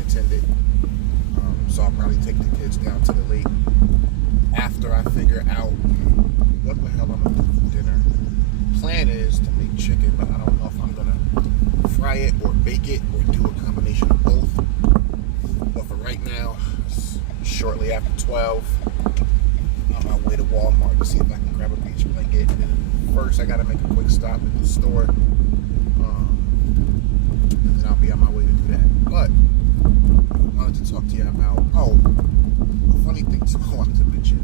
intended. So I'll probably take the kids down to the lake after I figure out what the hell I'm gonna do for dinner. Plan is to make chicken, but I don't know if I'm gonna fry it or bake it or do a combination of both. But for right now, it's shortly after 12. On my way to Walmart to see if I can grab a beach blanket. And then first, I gotta make a quick stop at the store, and then I'll be on my way to do that. But I wanted to talk to you about a funny thing too. I wanted to mention.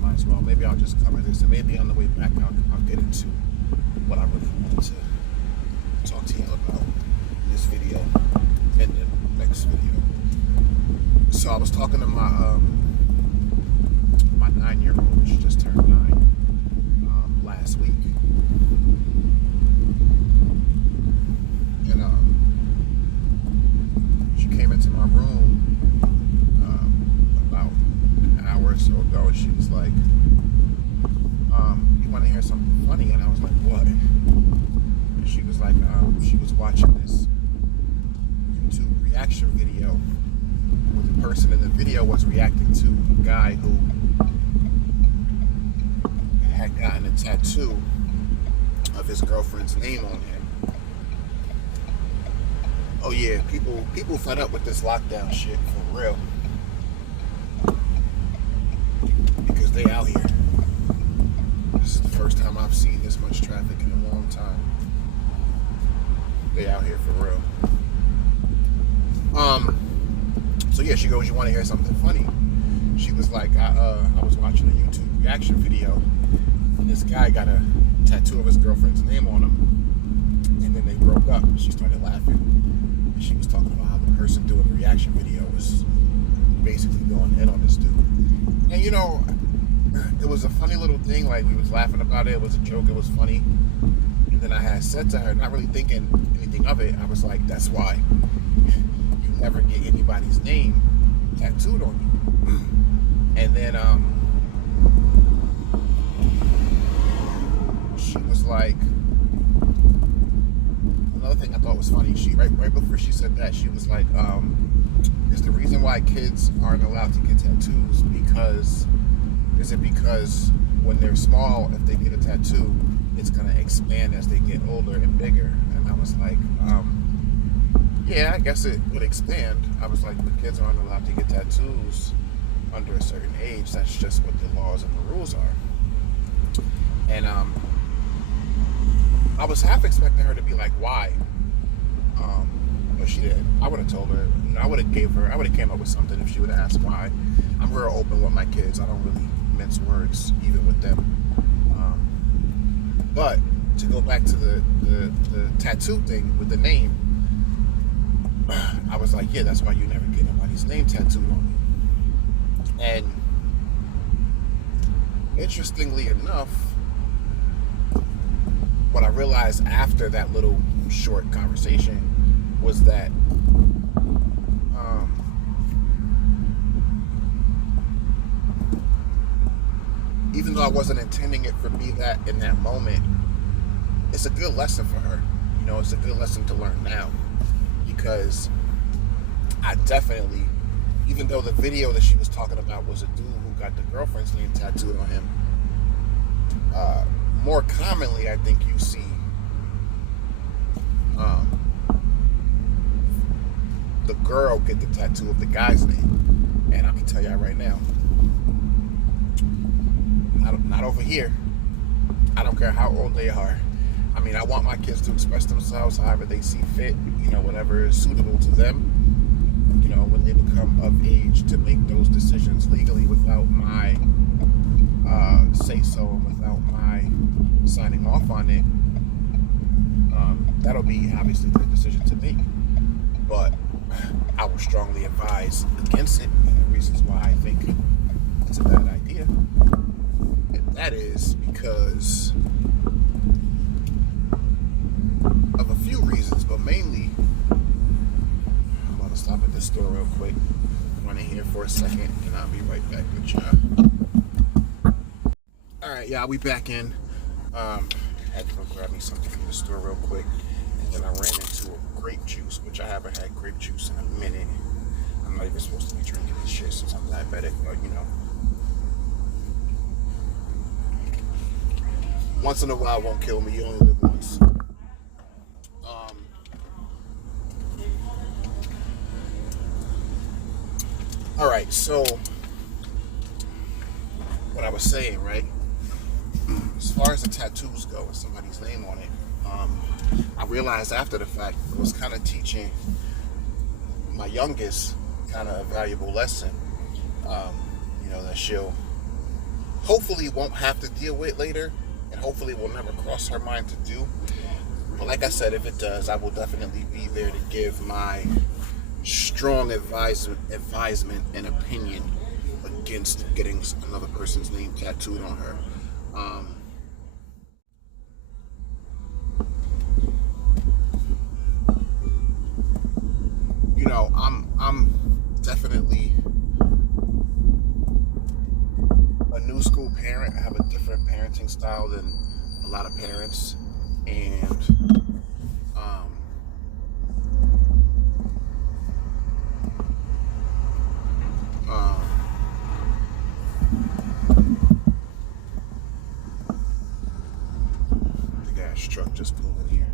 Might as well. Maybe I'll just cover this, and maybe on the way back, I'll get into what I really wanted to talk to you about in this video and the next video. So I was talking to my 9-year-old. She just turned 9 last week, and she came into my room about an hour or so ago, and she was like, "You want to hear something funny?" And I was like, "What?" And she was like, she was watching this YouTube reaction video. The person in the video was reacting to a guy who had gotten a tattoo of his girlfriend's name on him. Oh yeah, people fed up with this lockdown shit for real, because they out here. This is the first time I've seen this much traffic in a long time. They out here for real. So yeah, she goes, "You want to hear something funny?" She was like, I was watching a YouTube reaction video, and this guy got a tattoo of his girlfriend's name on him, and then they broke up. She started laughing, and she was talking about how the person doing the reaction video was basically going in on this dude. And you know, it was a funny little thing. Like, we was laughing about it. It was a joke. It was funny. And then I had said to her, not really thinking anything of it, I was like, "That's why you never get anybody's name tattooed on you." And then she was like, another thing I thought was funny, she right before she said that, she was like, "Is the reason why kids aren't allowed to get tattoos because when they're small, if they get a tattoo, it's gonna expand as they get older and bigger?" And I was like, yeah, I guess it would expand. I was like, but kids aren't allowed to get tattoos under a certain age. That's just what the laws and the rules are. And I was half expecting her to be like, "Why?" But she didn't. I would have told her. I would have came up with something if she would have asked why. I'm real open with my kids. I don't really mince words, even with them. But to go back to the tattoo thing with the name, I was like, yeah, that's why you never get nobody's name tattooed on you. And interestingly enough, what I realized after that little short conversation was that even though I wasn't intending it for me that in that moment, it's a good lesson for her. You know, it's a good lesson to learn now. Because I definitely, even though the video that she was talking about was a dude who got the girlfriend's name tattooed on him, more commonly I think you see the girl get the tattoo of the guy's name. And I can tell y'all right now, not over here. I don't care how old they are. I mean, I want my kids to express themselves however they see fit, you know, whatever is suitable to them, you know, when they become of age to make those decisions legally without my say-so and without my signing off on it. That'll be obviously their decision to make. But I would strongly advise against it, and the reasons why I think it's a bad idea. And that is because of a few reasons, but mainly, I'm about to stop at this store real quick. Run in here for a second, and I'll be right back with y'all. Alright, y'all, we back in. Had to go grab me something from the store real quick. And and I ran into a grape juice, which I haven't had grape juice in a minute. I'm not even supposed to be drinking this shit since I'm diabetic, but once in a while won't kill me. You only live once. All right, so what I was saying, right? As far as the tattoos go with somebody's name on it, I realized after the fact it was kind of teaching my youngest kind of a valuable lesson, that she'll hopefully won't have to deal with later, and hopefully will never cross her mind to do. But like I said, if it does, I will definitely be there to give my strong advisement and opinion against getting another person's name tattooed on her. I'm definitely a new school parent. I have a different parenting style than a lot of parents, and the gas truck just flew in here.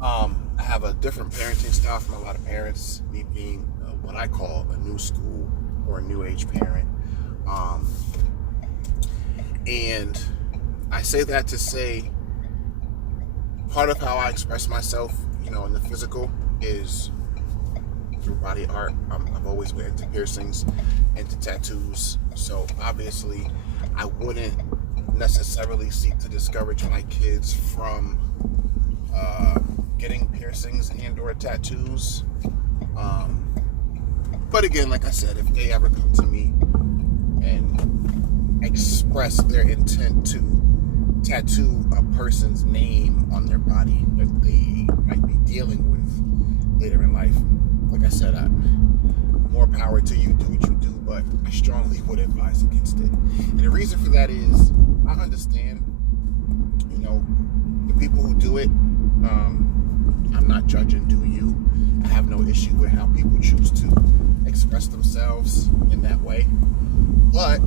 I have a different parenting style from a lot of parents, me being what I call a new school or a new age parent. And I say that to say part of how I express myself, in the physical is through body art. I've always been into piercings, into tattoos. So obviously I wouldn't necessarily seek to discourage my kids from getting piercings and or tattoos. But again, like I said, if they ever come to me and express their intent to tattoo a person's name on their body that they might be dealing with later in life, like I said, more power to you, do what you do, but I strongly would advise against it. And the reason for that is I understand, the people who do it, I'm not judging, do you? I have no issue with how people choose to express themselves in that way. But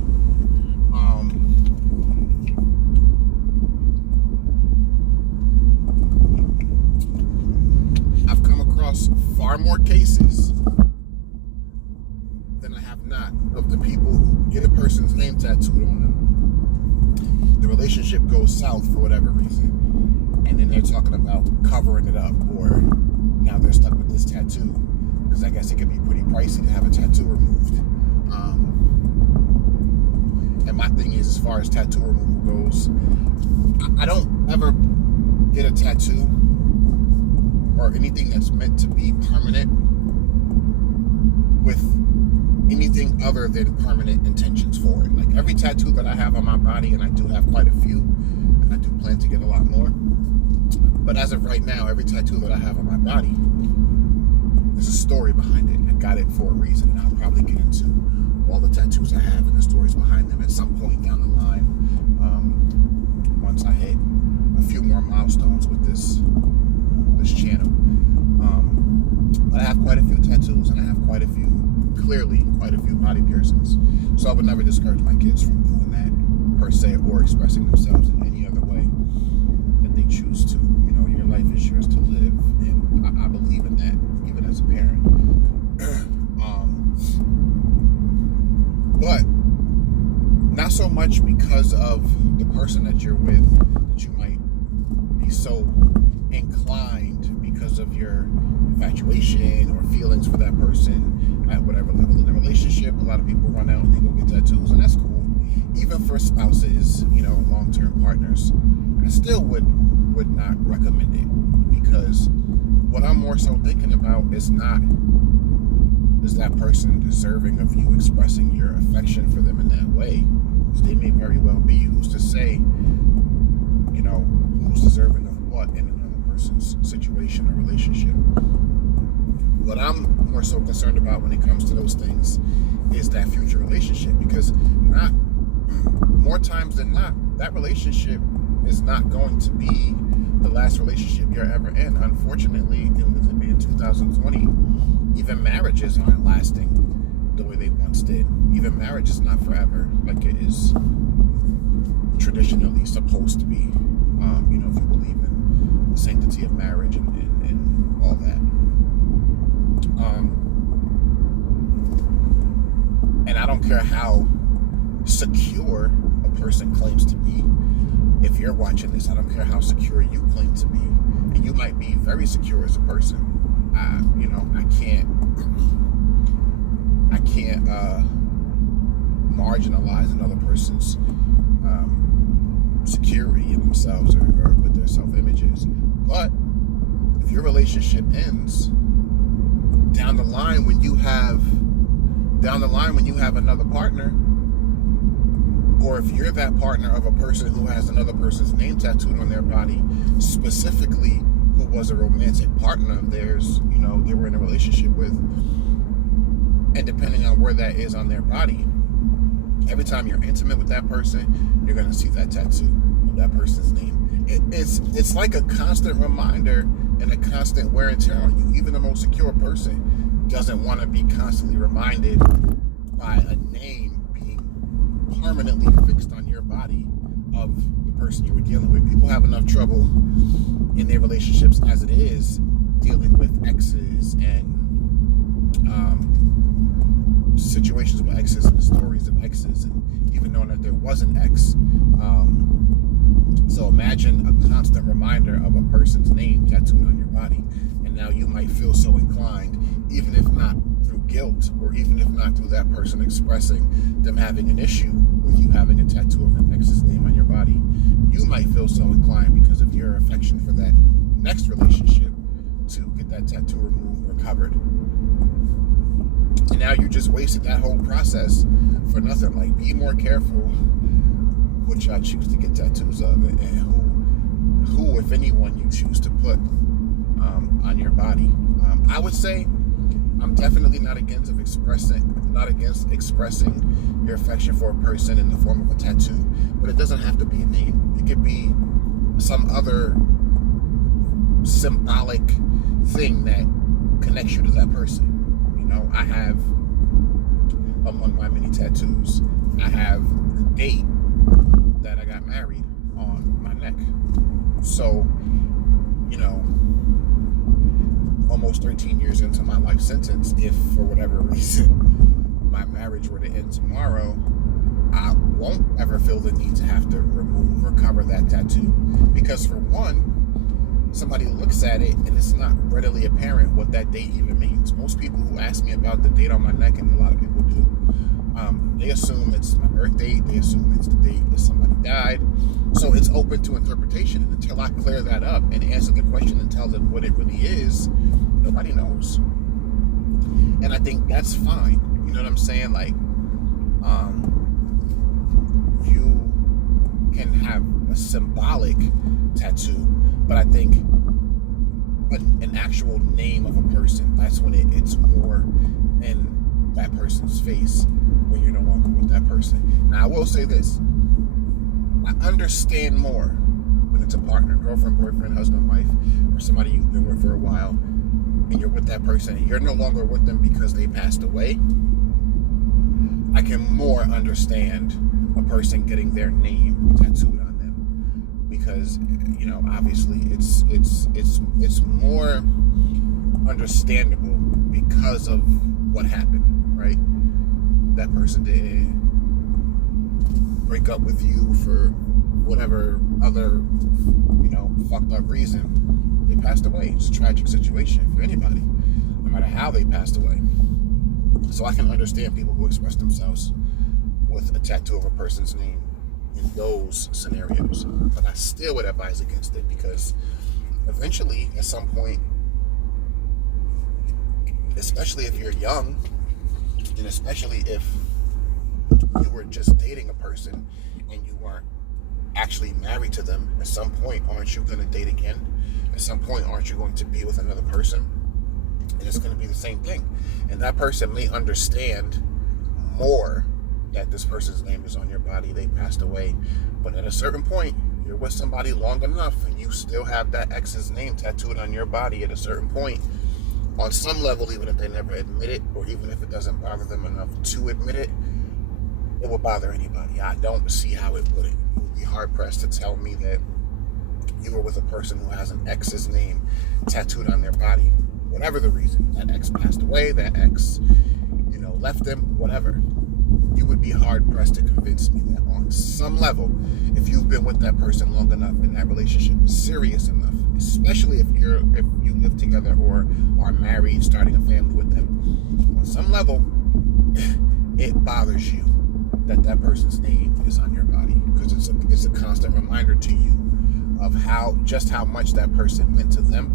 I've come across far more cases than I have not of the people who get a person's name tattooed on them. The relationship goes south for whatever reason, and then they're talking about covering it up, or now they're stuck with this tattoo because I guess it can be pretty pricey to have a tattoo removed. And my thing is, as far as tattoo removal goes, I don't ever get a tattoo or anything that's meant to be permanent with anything other than permanent intentions for it. Like every tattoo that I have on my body, and I do have quite a few, and I do plan to get a lot more. But as of right now, every tattoo that I have on my body, there's a story behind it. I got it for a reason, and I'll probably get into all the tattoos I have and the stories behind them at some point down the line, once I hit a few more milestones with this channel. But I have quite a few tattoos, and I have quite a few body piercings. So I would never discourage my kids from doing that per se, or expressing themselves in any other way that they choose to. Your life is yours to live, and I believe in that, even as a parent. But not so much because of the person that you're with, that you might be so inclined because of your infatuation or feelings for that person at whatever level of the relationship. A lot of people run out and they go get tattoos, and that's cool. Even for spouses, long-term partners, I still would not recommend it, because what I'm more so thinking about is that person deserving of you expressing your affection for them in that way? Because they may very well be. Who's to say, who's deserving of what in another person's situation or relationship? What I'm more so concerned about when it comes to those things is that future relationship, because more times than not, that relationship is not going to be the last relationship you're ever in. Unfortunately, in 2020, even marriages aren't lasting the way they once did. Even marriage is not forever like it is traditionally supposed to be. If you believe in the sanctity of marriage and all that. And I don't care how secure a person claims to be. If you're watching this, I don't care how secure you claim to be. And you might be very secure as a person. I can't marginalize another person's security in themselves or with their self-images. But if your relationship ends down the line when you have another partner, or if you're that partner of a person who has another person's name tattooed on their body, specifically who was a romantic partner of theirs, they were in a relationship with, and depending on where that is on their body, every time you're intimate with that person, you're going to see that tattoo of that person's name. It's like a constant reminder and a constant wear and tear on you. Even the most secure person doesn't want to be constantly reminded by a name being permanently fixed on your body of the person you were dealing with. People have enough trouble in their relationships as it is, dealing with exes and situations with exes and the stories of exes, and even knowing that there was an ex. So imagine a constant reminder of a person's name tattooed on your body, and now you might feel so inclined, even if not through guilt, or even if not through that person expressing them having an issue with you having a tattoo of an ex's name on your body, you might feel so inclined because of your affection for that next relationship to get that tattoo removed or covered. And now you just wasted that whole process for nothing. Like, be more careful what y'all choose to get tattoos of, and who, if anyone, you choose to put on your body. I would say I'm definitely not against expressing your affection for a person in the form of a tattoo, but it doesn't have to be a name. It could be some other symbolic thing that connects you to that person. I have, among my many tattoos, I have the date that I got married on my neck. So, almost 13 years into my life sentence, if for whatever reason my marriage were to end tomorrow, I won't ever feel the need to have to remove or cover that tattoo. Because for one, somebody looks at it and it's not readily apparent what that date even means. Most people who ask me about the date on my neck, and a lot of people do, they assume it's my birth date, they assume it's the date that somebody died. So it's open to interpretation, and until I clear that up and answer the question and tell them what it really is, nobody knows. And I think that's fine. You know what I'm saying? Like, you can have a symbolic tattoo, but I think an actual name of a person, that's when it's more in that person's face when you're no longer with that person. Now, I will say this. I understand more when it's a partner, girlfriend, boyfriend, husband, wife, or somebody you've been with for a while, and you're with that person, and you're no longer with them because they passed away. I can more understand a person getting their name tattooed on them, because obviously it's more understandable because of what happened, right? That person didn't break up with you for whatever other fucked up reason. They passed away. It's a tragic situation for anybody, no matter how they passed away. So I can understand people who express themselves with a tattoo of a person's name in those scenarios, but I still would advise against it, because eventually, at some point, especially if you're young, and especially if you were just dating a person and you weren't actually married to them, at some point, aren't you going to date again? At some point, aren't you going to be with another person? And it's going to be the same thing. And that person may understand more that this person's name is on your body, they passed away. But at a certain point, you're with somebody long enough and you still have that ex's name tattooed on your body at a certain point, on some level, even if they never admit it, or even if it doesn't bother them enough to admit it, it would bother anybody. I don't see how it wouldn't. You would be hard-pressed to tell me that you were with a person who has an ex's name tattooed on their body, whatever the reason. That ex passed away, that ex, left them, whatever. You would be hard-pressed to convince me that on some level, if you've been with that person long enough and that relationship is serious enough, especially if you live together or are married, starting a family with them, on some level, it bothers you that person's name is on your body, because it's a constant reminder to you of how much that person meant to them,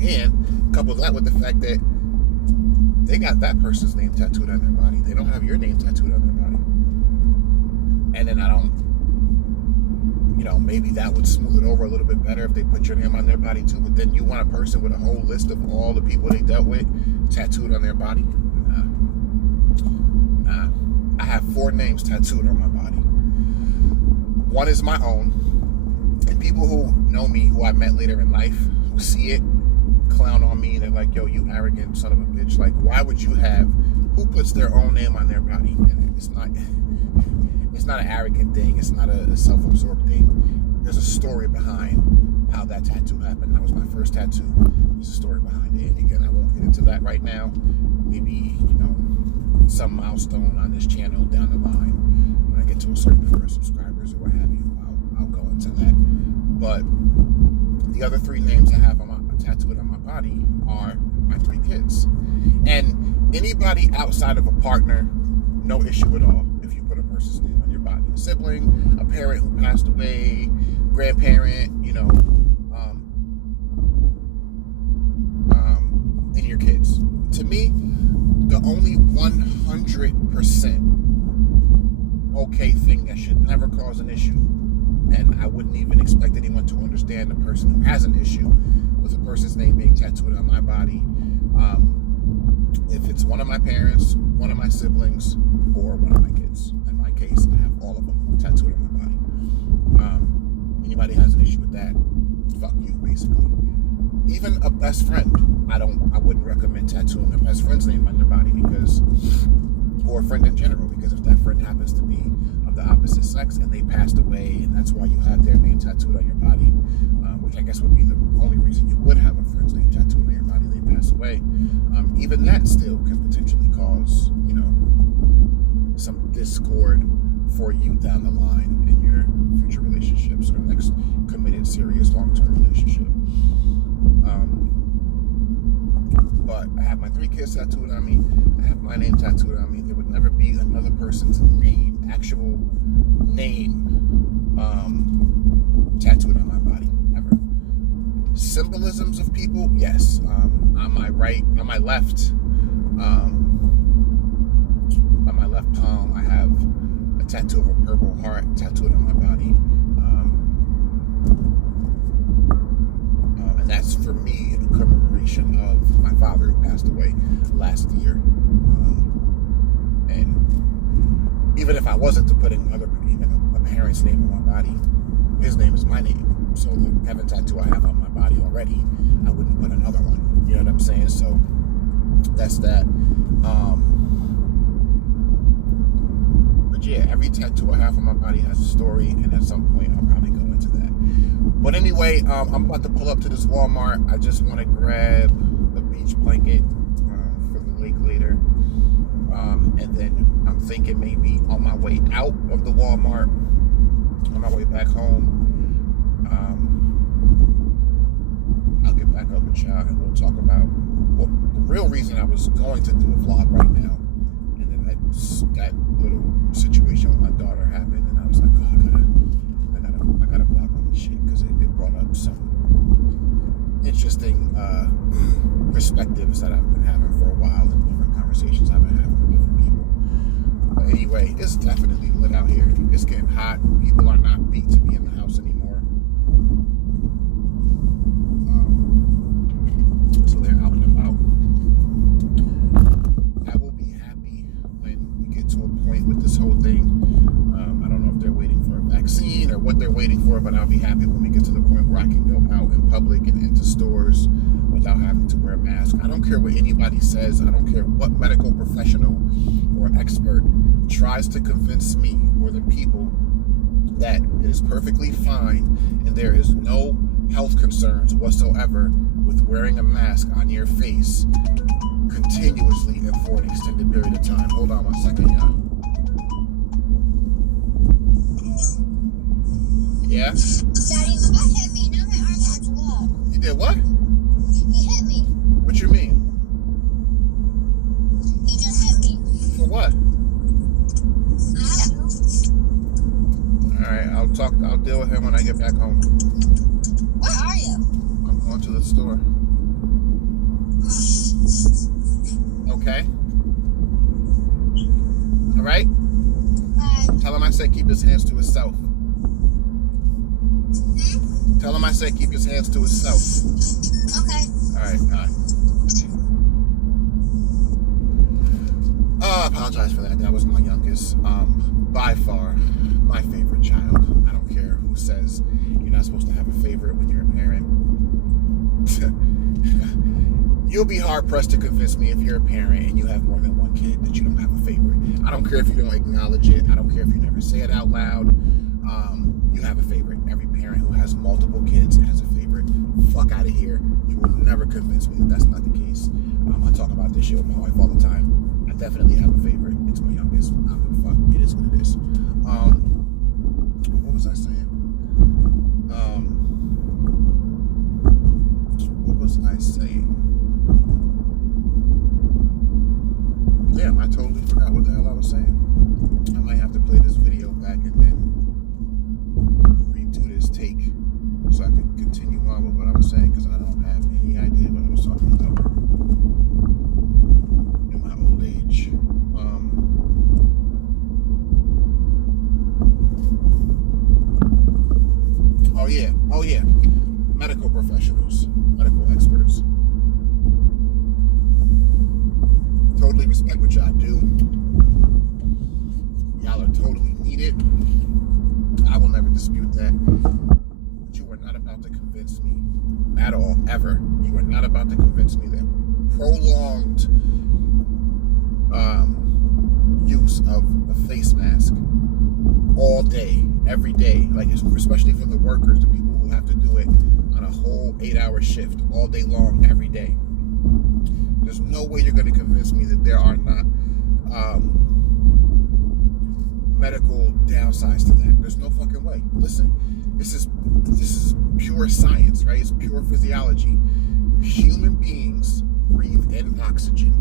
and couple that with the fact that they got that person's name tattooed on their body. They don't have your name tattooed on their body. And then maybe that would smooth it over a little bit better if they put your name on their body too. But then you want a person with a whole list of all the people they dealt with tattooed on their body? Nah. I have 4 names tattooed on my body. One is my own. And people who know me, who I met later in life, who see it, clown on me. They're like, yo, you arrogant son of a bitch. Like, why would you who puts their own name on their body? And it's not an arrogant thing. It's not a self-absorbed thing. There's a story behind how that tattoo happened. That was my first tattoo. There's a story behind it. And again, I won't get into that right now. Maybe, some milestone on this channel down the line, when I get to a certain number of subscribers or what have you, I'll go into that. But the other 3 names I have tattooed on my body are my 3 kids. And anybody outside of a partner, no issue at all if you put a person's name on your body. A sibling, a parent who passed away, grandparent, and your kids. To me, the only 100% okay thing that should never cause an issue, and I wouldn't even expect anyone to understand the person who has an issue with a person's name being tattooed on my body, if it's one of my parents, one of my siblings, or one of my kids. In my case, I have all of them tattooed on my body. Anybody has an issue with that, fuck you, basically. Even a best friend, I wouldn't recommend tattooing a best friend's name on their body, or a friend in general, because if that friend happens to be of the opposite sex and they passed away, and that's why you have their name tattooed on your body, which I guess would be the only reason you would have a friend's name tattooed on your body, they pass away. Even that still can potentially cause, some discord for you down the line in your future relationships or next committed, serious, long-term relationship. But I have my 3 kids tattooed on me. I have my name tattooed on me. There would never be another person's name, actual name, tattooed on my body, ever. Symbolisms of people, yes. On my left palm, I have a tattoo of a purple heart tattooed on my body. And that's for me a commemoration of my father who passed away last year. And even if I wasn't to put a parent's name on my body, his name is my name. So the heaven tattoo I have on my body already, I wouldn't put another one. You know what I'm saying? So that's that. But yeah, every tattoo I have on my body has a story, and at some point I'll probably go into that. But anyway, I'm about to pull up to this Walmart. I just want to grab a beach blanket for the lake later. And then I'm thinking maybe on my way out of the Walmart, on my way back home, I'll get back up with y'all and we'll talk about the real reason I was going to do a vlog right now. And then that little situation with my daughter happened, and I was like, oh, I gotta vlog on this shit, because it brought up some interesting perspectives that I've been having for a while, and different conversations I've been having with different people. But anyway, it's definitely lit out here. It's getting hot. People are not beat to be in the house anymore. So they're out and about. I will be happy when we get to a point with this whole thing. I don't know if they're waiting for a vaccine or what they're waiting for. for it, but I'll be happy when we get to the point where I can go out in public and into stores without having to wear a mask. I don't care what anybody says. I don't care what medical professional or expert tries to convince me or the people that it is perfectly fine and there is no health concerns whatsoever with wearing a mask on your face continuously and for an extended period of time. Hold on 1 second, y'all. Yeah? Daddy, Mama hit me. Now my arm hurts a lot. You did what? He hit me. What you mean? He just hit me. For what? I don't know. Alright, I'll deal with him when I get back home. Where are you? I'm going to the store. Okay? Alright? Bye. Tell him I said keep his hands to himself. Tell him I said keep his hands to himself. Okay. Alright. I apologize for that. That was my youngest. By far, my favorite child. I don't care who says you're not supposed to have a favorite when you're a parent. You'll be hard-pressed to convince me if you're a parent and you have more than one kid that you don't have a favorite. I don't care if you don't acknowledge it. I don't care if you never say it out loud. You have a favorite. Every parent who has multiple kids has a favorite. Fuck out of here. You will never convince me that that's not the case. I talk about this shit with my wife all the time. I definitely have a favorite. It's my youngest. I don't give a fuck. It is what it is. What was I saying? What was I saying? Damn, I totally forgot what the hell I was saying. I might have to play this video back and then redo this take so I can continue on with what I was saying, because I don't have any idea what I was talking about in my old age. Oh yeah, medical professionals, medical experts. Totally respect what y'all do. Y'all are totally needed. I will never dispute that. But you are not about to convince me at all, ever. You are not about to convince me that prolonged use of a face mask all day, every day, like especially for the workers, the people who have to do it on a whole 8-hour shift all day long, every day. There's no way you're going to convince me that there are not medical downsides to that. There's no fucking way. Listen, this is pure science, right? It's pure physiology. Human beings breathe in oxygen,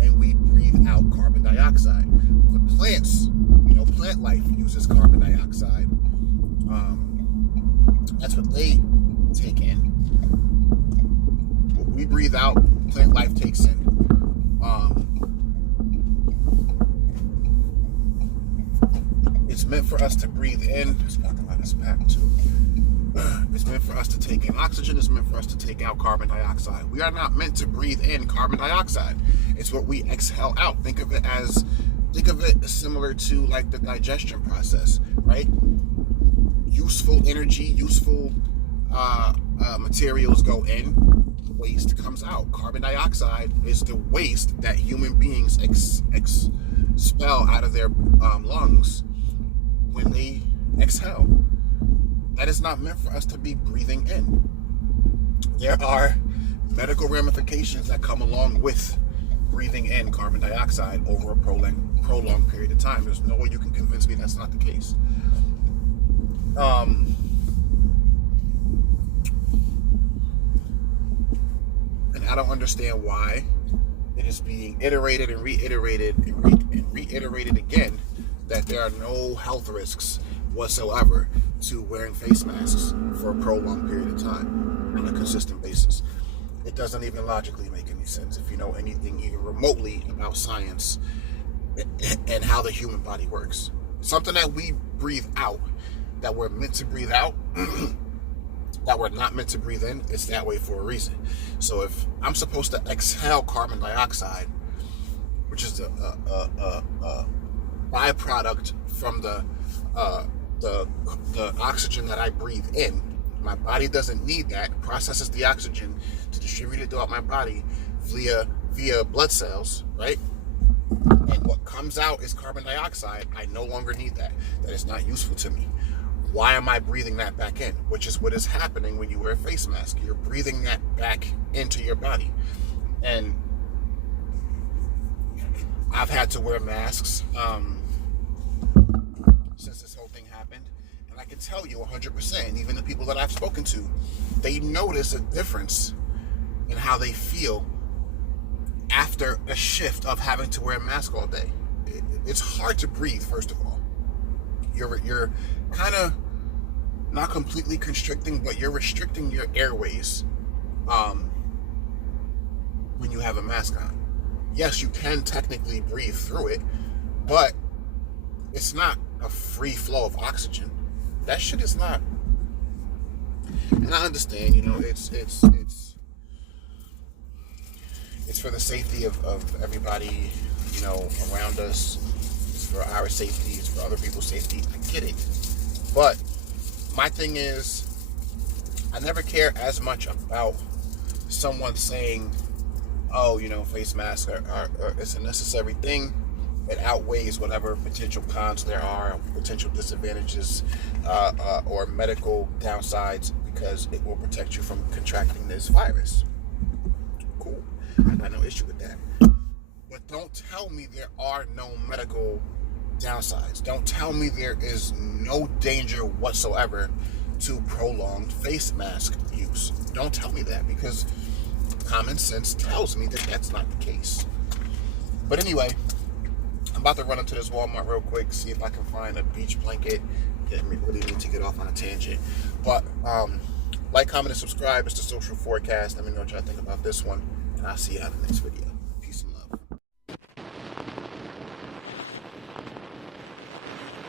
and we breathe out carbon dioxide. The plants, plant life uses carbon dioxide. That's what they take in. What we breathe out, plant life takes in. It's meant for us to breathe in. It's packed too. It's meant for us to take in oxygen. It's meant for us to take out carbon dioxide. We are not meant to breathe in carbon dioxide. It's what we exhale out. Think of it similar to like the digestion process, right? Useful energy, useful materials go in, waste comes out. Carbon dioxide is the waste that human beings expel out of their lungs when they exhale. That is not meant for us to be breathing in. There are medical ramifications that come along with breathing in carbon dioxide over a prolonged period of time. There's no way you can convince me that's not the case. And I don't understand why it is being iterated and reiterated and reiterated again that there are no health risks whatsoever to wearing face masks for a prolonged period of time on a consistent basis. It doesn't even logically make any sense if you know anything even remotely about science and how the human body works. Something that we breathe out, that we're meant to breathe out, that we're not meant to breathe in, it's that way for a reason. So if I'm supposed to exhale carbon dioxide, which is a byproduct from the the oxygen that I breathe in. My body doesn't need that. It processes the oxygen to distribute it throughout my body via blood cells, right? And what comes out is carbon dioxide. I no longer need that. That is not useful to me. Why am I breathing that back in? Which is what is happening when you wear a face mask. You're breathing that back into your body. And I've had to wear masks since this whole thing happened. And I can tell you 100%, even the people that I've spoken to, they notice a difference in how they feel after a shift of having to wear a mask all day. It's hard to breathe, first of all. You're kind of not completely constricting, but you're restricting your airways when you have a mask on. Yes, you can technically breathe through it, but it's not a free flow of oxygen. That shit is not. And I understand, it's for the safety of everybody, around us. It's for our safety. It's for other people's safety. I get it. But my thing is, I never care as much about someone saying, oh, face masks are it's a necessary thing. It outweighs whatever potential cons there are, potential disadvantages, or medical downsides, because it will protect you from contracting this virus. Cool. I got no issue with that. But don't tell me there are no medical downsides. Don't tell me there is no danger whatsoever to prolonged face mask use. Don't tell me that, because common sense tells me that that's not the case. But anyway, I'm about to run into this Walmart real quick, see if I can find a beach blanket. I really need to get off on a tangent. But like, comment, and subscribe. It's the Social Forecast. Let me know what y'all think about this one, and I'll see you on the next video.